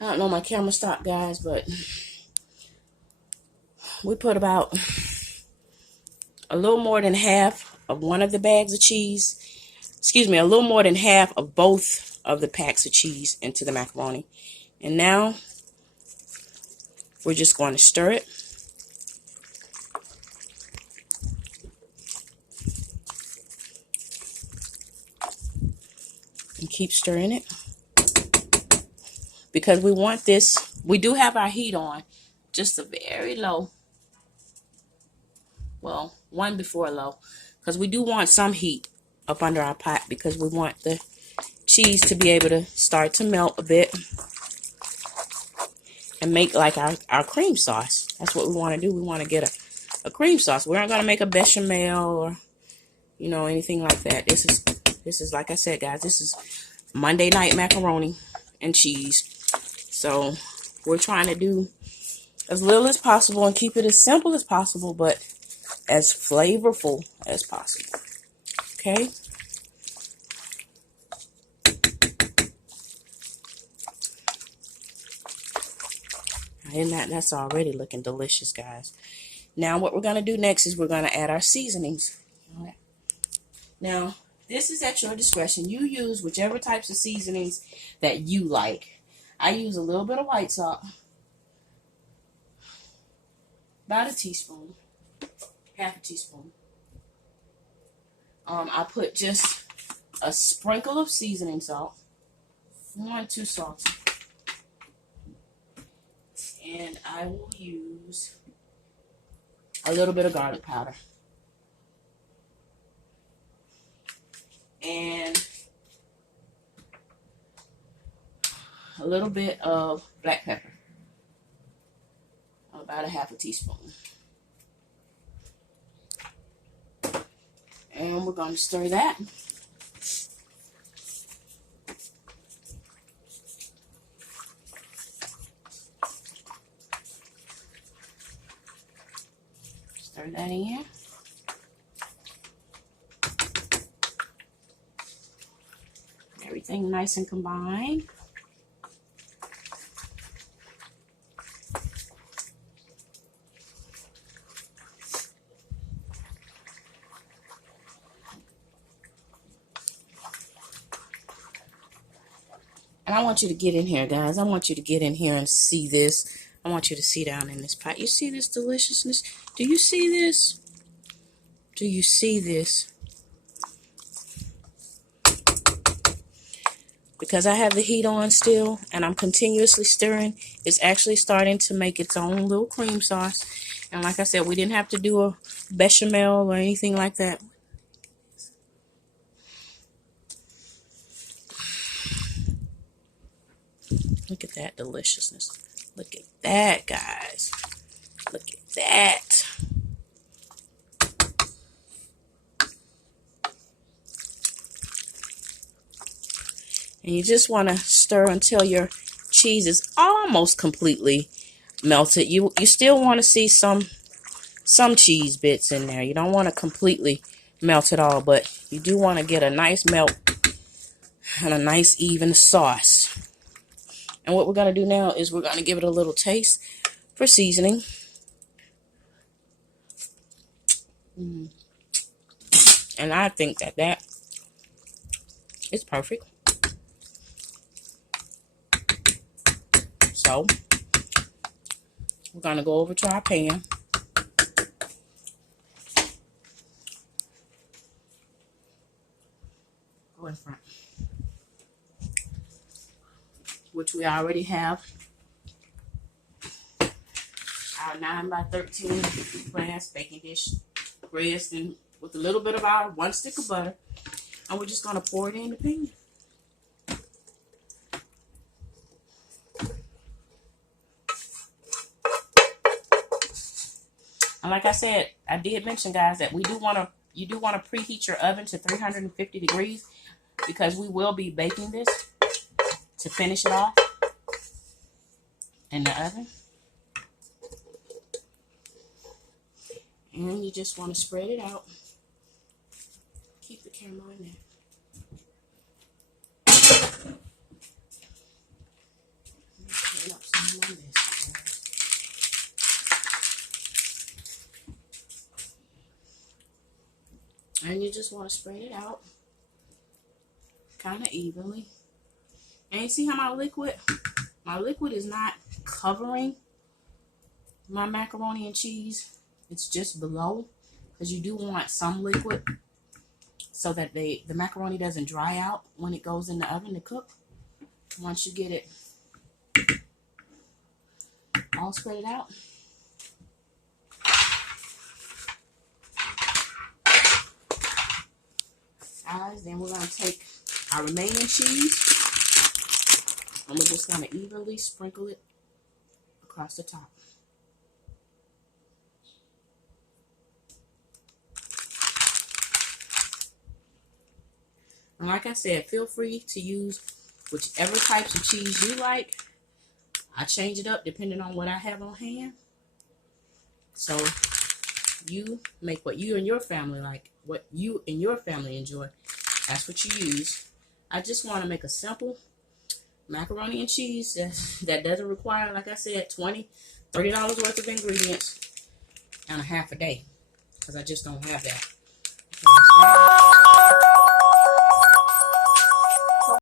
I don't know, my camera stopped, guys, but we put about a little more than half of one of the bags of cheese. Excuse me, a little more than half of both of the packs of cheese into the macaroni. And now we're just going to stir it. And keep stirring it. Because we want this, we do have our heat on, just a very low. Well, one before low. Because we do want some heat up under our pot because we want the cheese to be able to start to melt a bit and make like our cream sauce. That's what we want to do. We want to get a cream sauce. We aren't going to make a bechamel or, you know, anything like that. This is like I said, guys, this is Monday night macaroni and cheese. So we're trying to do as little as possible and keep it as simple as possible, but as flavorful as possible. Okay. And that's already looking delicious, guys. Now what we're going to do next is we're going to add our seasonings. All right. Now, this is at your discretion. You use whichever types of seasonings that you like. I use a little bit of white salt. About a teaspoon. Half a teaspoon. I put just a sprinkle of seasoning salt. Not too salty. And I will use a little bit of garlic powder. And a little bit of black pepper. About a half a teaspoon. And we're going to stir that. Stir that in. Everything nice and combined. And I want you to get in here, guys. I want you to get in here and see this. I want you to see down in this pot. You see this deliciousness? Do you see this? Do you see this? Because I have the heat on still and I'm continuously stirring, it's actually starting to make its own little cream sauce. And like I said, we didn't have to do a bechamel or anything like that. Look at that deliciousness. Look at that, guys. Look at that. And you just want to stir until your cheese is almost completely melted. You still want to see some cheese bits in there. You don't want to completely melt it all, but you do want to get a nice melt and a nice even sauce. And what we're going to do now is we're going to give it a little taste for seasoning. And I think that is perfect. So, we're going to go over to our pan. Go in front. Which we already have. Our 9x13 glass baking dish. Greased in with a little bit of our 1 stick of butter. And we're just going to pour it in the pan. And like I said, I did mention, guys, that you do want to preheat your oven to 350 degrees because we will be baking this to finish it off in the oven. And you just want to spread it out. Keep the camera in there. And you just want to spread it out kind of evenly. And you see how my liquid is not covering my macaroni and cheese. It's just below, because you do want some liquid so that the macaroni doesn't dry out when it goes in the oven to cook. Once you get it all spread it out, guys, then we're going to take our remaining cheese and we're just going to evenly sprinkle it across the top. And like I said, feel free to use whichever types of cheese you like. I change it up depending on what I have on hand. So you make what you and your family like, what you and your family enjoy. That's what you use. I just want to make a simple macaroni and cheese that doesn't require, like I said, $20, $30 worth of ingredients and a half a day, because I just don't have that. Okay,